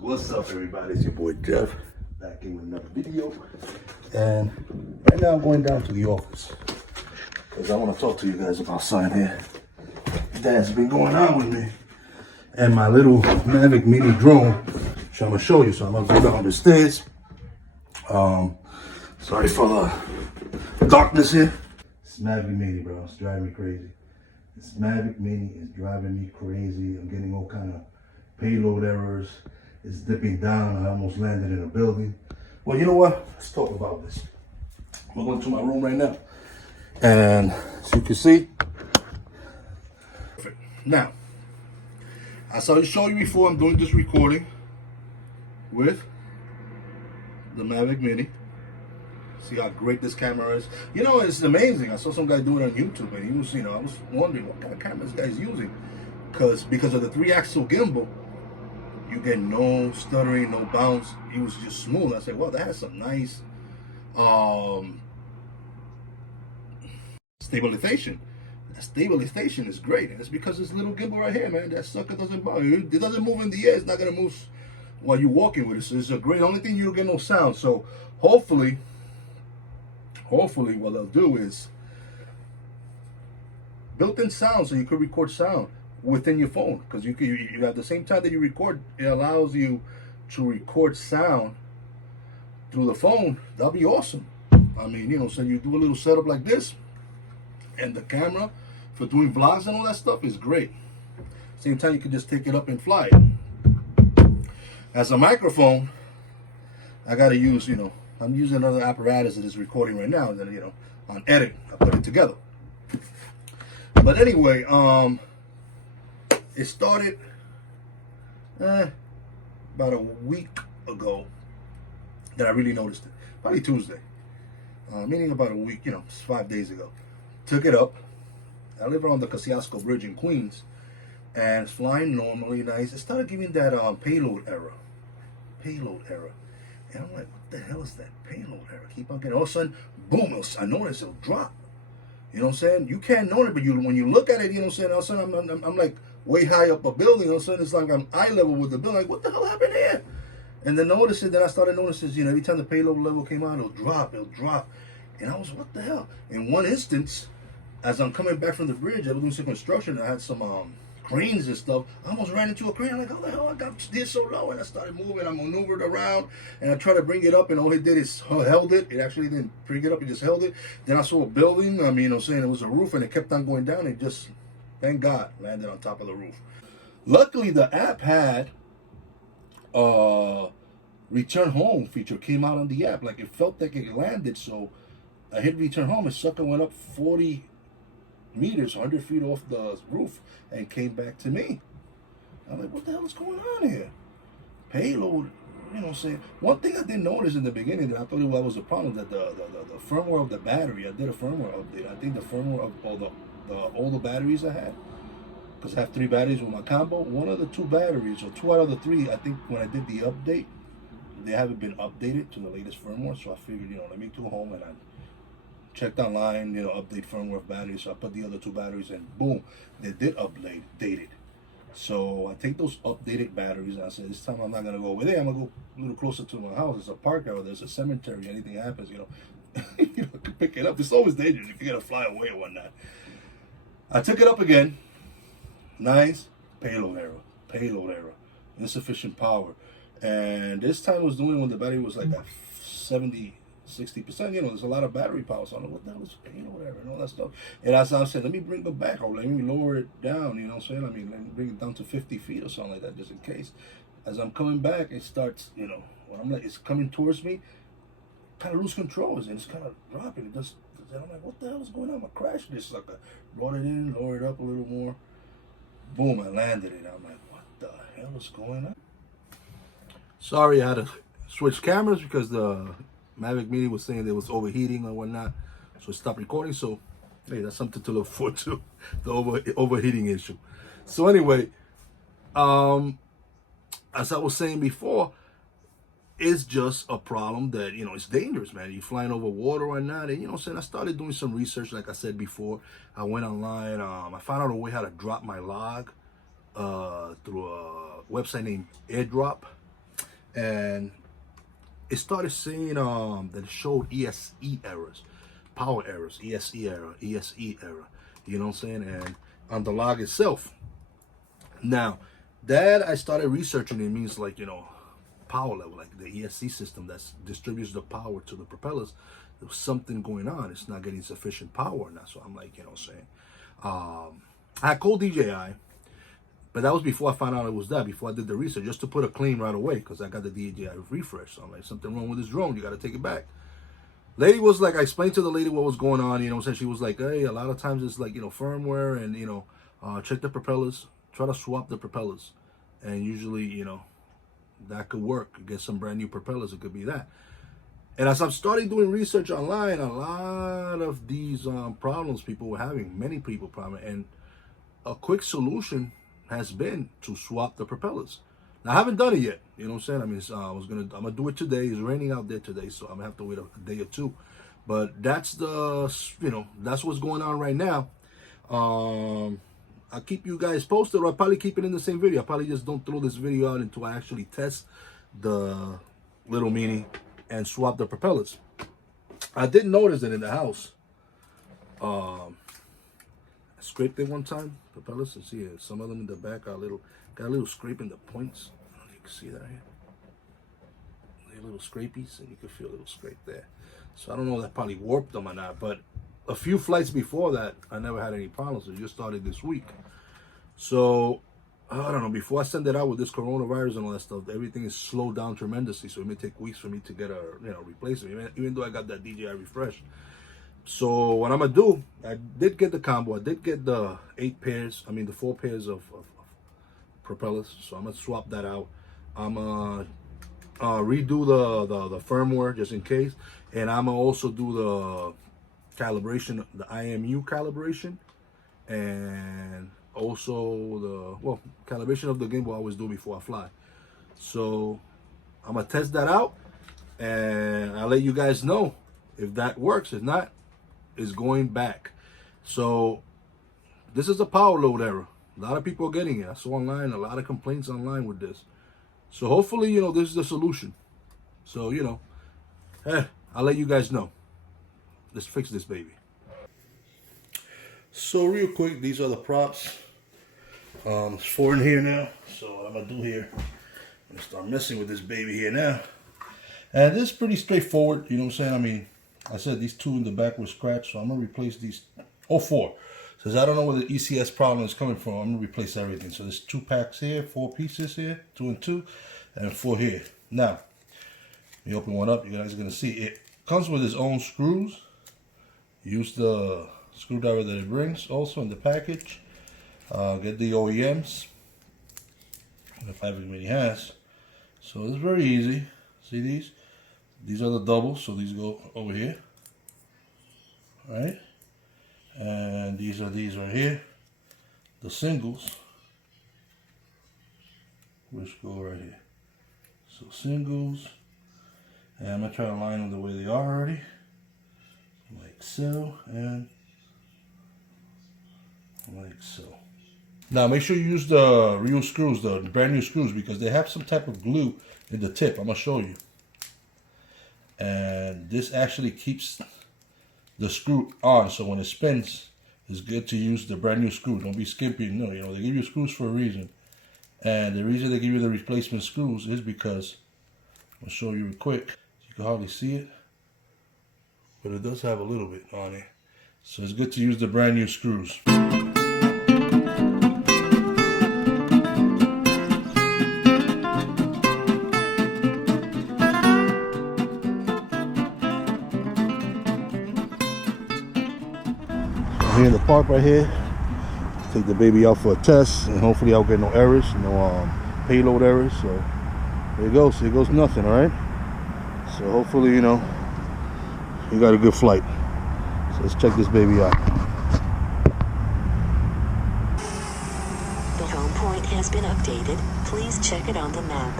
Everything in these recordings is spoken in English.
What's up, everybody? It's your boy Jeff, back in with another video. And right now I'm going down to the office because I want to talk to you guys about something here that's been going on with me and my little Mavic Mini drone, which I'm gonna show you. So I'm gonna go down the stairs. Sorry for the darkness here. It's Mavic Mini, bro. It's driving me crazy. This Mavic Mini is driving me crazy. I'm getting all kind of payload errors. It's dipping down. I almost landed in a building. Well, you know what? Let's talk about this. I'm going to my room right now. And as you can see, now, as I showed you before, I'm doing this recording with the Mavic Mini. See how great this camera is. You know, it's amazing. I saw some guy do it on YouTube, and he was, I was wondering what kind of camera this guy's using, because of the 3-axle gimbal, you get no stuttering, no bounce. It was just smooth. I said, well, that has some nice stabilization. That stabilization is great, and it's because this little gimbal right here, man. That sucker doesn't bother you. It doesn't move in the air. It's not gonna move while you're walking with it. So it's a great. Only thing, you'll get no sound. So hopefully what they'll do is built-in sound, so you could record sound within your phone, because you at the same time that you record, it allows you to record sound through the phone. That'll be awesome. I mean, so you do a little setup like this, and the camera for doing vlogs and all that stuff is great. Same time, you can just take it up and fly it. As a microphone, I gotta use, I'm using another apparatus that is recording right now, and then, on edit, I put it together. But anyway, it started about a week ago that I really noticed it. Probably Tuesday. Meaning about a week, 5 days ago. Took it up. I live around the Kosciuszko Bridge in Queens, and it's flying normally nice. It started giving that payload error. And I'm like, what the hell is that payload error? Keep on getting, all of a sudden, boom, I notice it'll drop. You know what I'm saying? You can't know it, but when you look at it, all of a sudden I'm like way high up a building. All of a sudden it's like I'm eye level with the building. Like, what the hell happened here? And then I started noticing, every time the payload level came out, it'll drop. And I was, what the hell? In one instance, as I'm coming back from the bridge, I was doing some construction. I had some cranes and stuff. I almost ran into a crane. I'm like, how the hell I got this so low? And I started moving. I maneuvered around, and I tried to bring it up, and all it did is held it. It actually didn't bring it up. It just held it. Then I saw a building. I'm saying it was a roof, and it kept on going down. It just, thank God, landed on top of the roof. Luckily, the app had return home feature came out on the app. Like, it felt like it landed, so I hit return home, and sucker went up 40 meters, 100 feet off the roof, and came back to me. I'm like, what the hell is going on here? Payload, saying. One thing I didn't notice in the beginning that I thought that was a problem, that the firmware of the battery, I did a firmware update. I think the firmware of all the batteries I had, because I have 3 batteries with my combo, one of the 2 batteries, or 2 out of the 3, I think when I did the update, they haven't been updated to the latest firmware, so I figured, let me go home, and I checked online, update firmware of batteries. So I put the other 2 batteries, and boom, they did update it. So I take those updated batteries, and I said, this time I'm not gonna go over there. I'm gonna go a little closer to my house. There's a park out, there's a cemetery. Anything happens, you can pick it up. It's always dangerous if you're gonna fly away or whatnot. I took it up again. Nice payload error, insufficient power. And this time I was doing it when the battery was like at 60%, there's a lot of battery power, so I don't know what the hell is payload error and all that stuff. And as I said, let me bring it back, or let me lower it down, let me bring it down to 50 feet or something like that, just in case. As I'm coming back, it starts, when I'm like, it's coming towards me, kind of lose control, and it's kind of dropping. And I'm like, what the hell is going on? I'm gonna crash this sucker. Brought it in, lowered it up a little more. Boom, I landed it. I'm like, what the hell is going on? Sorry, I had to switch cameras because the Mavic Mini was saying it was overheating or whatnot, so it stopped recording. So, hey, that's something to look forward to, the overheating issue. So anyway, as I was saying before, it's just a problem that, it's dangerous, man. You're flying over water or not, and, I started doing some research, like I said before. I went online, I found out a way how to drop my log through a website named AirDrop. and it started saying that it showed ESE errors, power errors, ESE error, ESE error. You know what I'm saying? And on the log itself. Now, that I started researching, it means like, you know, power level, like the ESC system that distributes the power to the propellers. There was something going on. It's not getting sufficient power now. So I'm like, you know what I'm saying? I called DJI, but that was before I found out it was that, before I did the research, just to put a claim right away, because I got the DJI refresh. So I'm like, something wrong with this drone. You got to take it back. Lady was like, I explained to the lady what was going on, you know what I'm saying? She was like, hey, a lot of times it's like, you know, firmware and, you know, check the propellers, try to swap the propellers. And usually, you know, that could work. Get some brand new propellers, it could be that. And as I'm starting doing research online, a lot of these problems people were having, many people probably, and a quick solution has been to swap the propellers. Now, I haven't done it yet, you know what I'm saying? I mean, I'm gonna do it today. It's raining out there today, so I'm gonna have to wait a day or two. But that's the, you know, that's what's going on right now. I'll keep you guys posted, or I'll probably keep it in the same video. I probably just don't throw this video out until I actually test the little Mini and swap the propellers. I did notice that in the house, I scraped it one time, propellers, and see it. Some of them in the back got a little scrape in the points. I don't know if you can see that here. A little scrapies, and you can feel a little scrape there. So I don't know if that probably warped them or not, but a few flights before that, I never had any problems. It just started this week. So, I don't know, before I send it out with this coronavirus and all that stuff, everything is slowed down tremendously. So it may take weeks for me to get a, you know, replacement, even though I got that DJI refresh. So what I'm gonna do, I did get the combo. I did get the 4 pairs of propellers. So I'm gonna swap that out. I'm gonna redo the firmware just in case. And I'm gonna also do the calibration, the IMU calibration, and also the calibration of the gimbal I always do before I fly. So I'm gonna test that out, and I'll let you guys know if that works. If not, it's going back. So this is a power load error. A lot of people are getting it. I saw online a lot of complaints online with this. So hopefully, you know, this is the solution. So, you know, I'll let you guys know. Let's fix this baby. So real quick, these are the props. There's 4 in here now. So what I'm gonna do here, I'm gonna start messing with this baby here now. And this is pretty straightforward, you know what I'm saying? I mean, I said these 2 in the back were scratched, so I'm gonna replace these, 4. Since I don't know where the ECS problem is coming from, I'm gonna replace everything. So there's 2 packs here, 4 pieces here, 2 and 2, and 4 here. Now, you open one up, you guys are gonna see it comes with its own screws. Use the screwdriver that it brings also in the package. Get the OEMs that Mavic Mini has. So it's very easy. See these? These are the doubles, so these go over here. Alright? And these are these right here. The singles, which go right here. So singles. And I'm going to try to line them the way they are already. Like so, and like so. Now make sure you use the real screws, the brand new screws, because they have some type of glue in the tip. I'm going to show you. And this actually keeps the screw on, so when it spins, it's good to use the brand new screw. Don't be skimpy. No, you know, they give you screws for a reason. And the reason they give you the replacement screws is because, I'll show you real quick. You can hardly see it, but it does have a little bit on it. So it's good to use the brand new screws. Here in the park right here, take the baby out for a test, and hopefully I'll get no errors, no payload errors. So there it goes. Here goes nothing. All right. So hopefully, you know, you got a good flight. So let's check this baby out. The home point has been updated. Please check it on the map.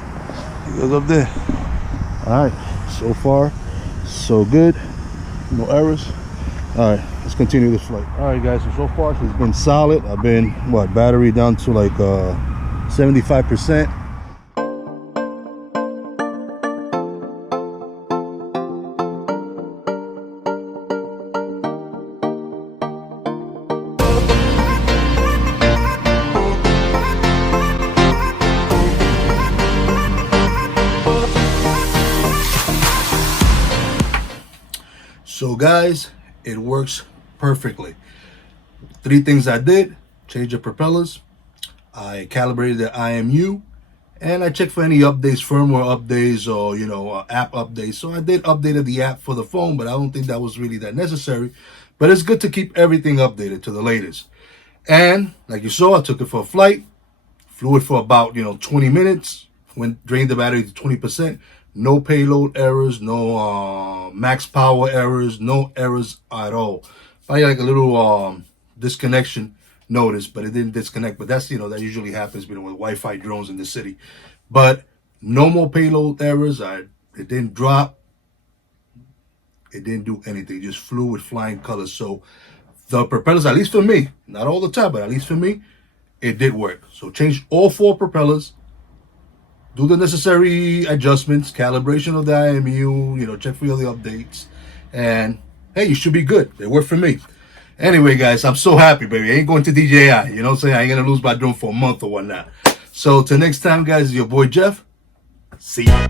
He goes up there. All right. So far, so good. No errors. All right. Let's continue this flight. All right, guys. So far, it's been solid. I've been battery down to like 75%. So guys, it works perfectly. 3 things I did: change the propellers, I calibrated the IMU, and I checked for any updates, firmware updates, or app updates. So I did updated the app for the phone, but I don't think that was really that necessary. But it's good to keep everything updated to the latest. And like you saw, I took it for a flight, flew it for about 20 minutes, drained the battery to 20%. No payload errors, no max power errors, no errors at all. Probably like a little disconnection notice, but it didn't disconnect. But that's that usually happens with Wi-Fi drones in the city. But no more payload errors. It didn't drop. It didn't do anything. It just flew with flying colors. So the propellers, at least for me, not all the time, but at least for me, it did work. So change all 4 propellers. Do the necessary adjustments, calibration of the IMU, check for all the updates. And hey, you should be good. They work for me. Anyway, guys, I'm so happy, baby. I ain't going to DJI. You know what I'm saying? I ain't going to lose my drone for a month or whatnot. So till next time, guys, it's your boy Jeff. See ya.